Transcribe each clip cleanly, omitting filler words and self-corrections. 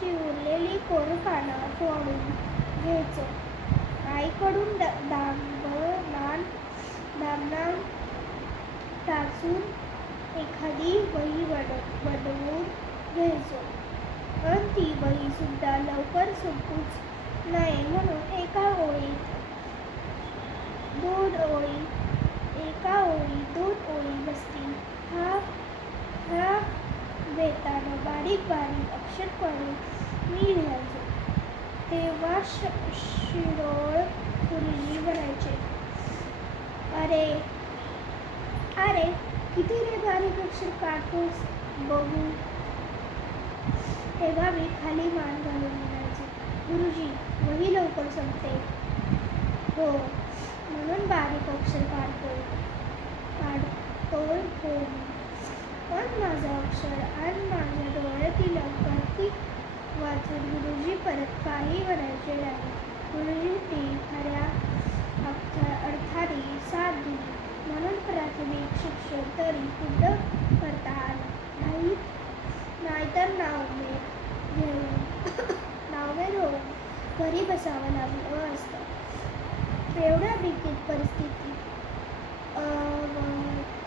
ची उरलेली कोर पानं फोडून घ्यायचो. आईकडून दामना टाचून एखादी वही बनवून घ्यायचो. पण ती वही सुद्धा लवकर संपूच नये म्हणून एका ओळीत दोन ओळी बसतील ह्या बेतानं बारीक बारीक अक्षर करून मी लिहायचो. तेव्हा शिरोळ गुरुजी म्हणायचे, अरे किती रे बारीक अक्षर काढतोस बघू. तेव्हा मी खाली मान घालून म्हणायचे, गुरुजी वही लवकर संपते. हो, म्हणून बारीक अक्षर काढतोय हो. पण माझं अक्षर आणि माझ्या डोळ्यातील कार्तिक वाचून गुरुजी परत काही म्हणायचे नाही. गुरुजींनी खऱ्या अर्थाने साथ दिली म्हणून प्राथमिक शिक्षण तरी पूर्ण करता आलं. नाहीतर नावमेर होऊन घरी बसावं लागलं असतं. एवढ्या बिकट परिस्थितीत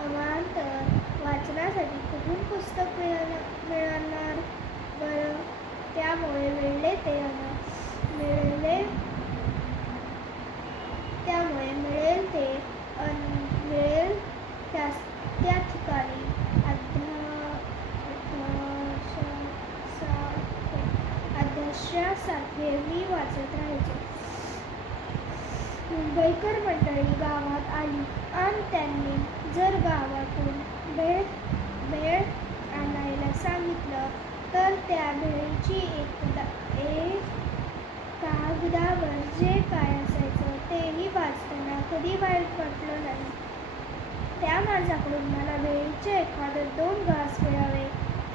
अवांतर वाचनासाठी कुठून पुस्तक मिळणार बरं. त्यामुळे मिळेल त्या ठिकाणी अध्यक्षासारखे मी वाचत राहायचो. मुंबईकर मंडळी गावात आली आणि त्यांनी जर गावातून भेळ आणायला सांगितलं तर त्या भेळीची एक कागदावर जे काय असायचं तेही वाचताना कधी वाईट वाटलं नाही. त्या माणसाकडून मला भेळीचे एखादं 2 घास मिळावे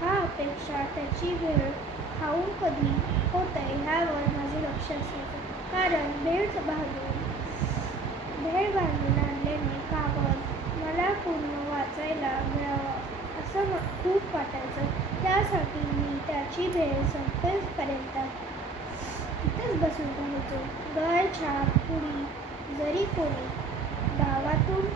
हा अपेक्षा त्याची भेळ खाऊन कधी होतंय ह्यावर माझे लक्ष असायचं. कारण भेळ बांधून आणलेले कागद मला पूर्ण वाचायला मिळावं असं खूप वाटायचं. त्यासाठी मी त्याची भेळ संपेपर्यंत तिथेच बसून राहायचो. गाय, छाप, पुडी जरी कोणी गावातून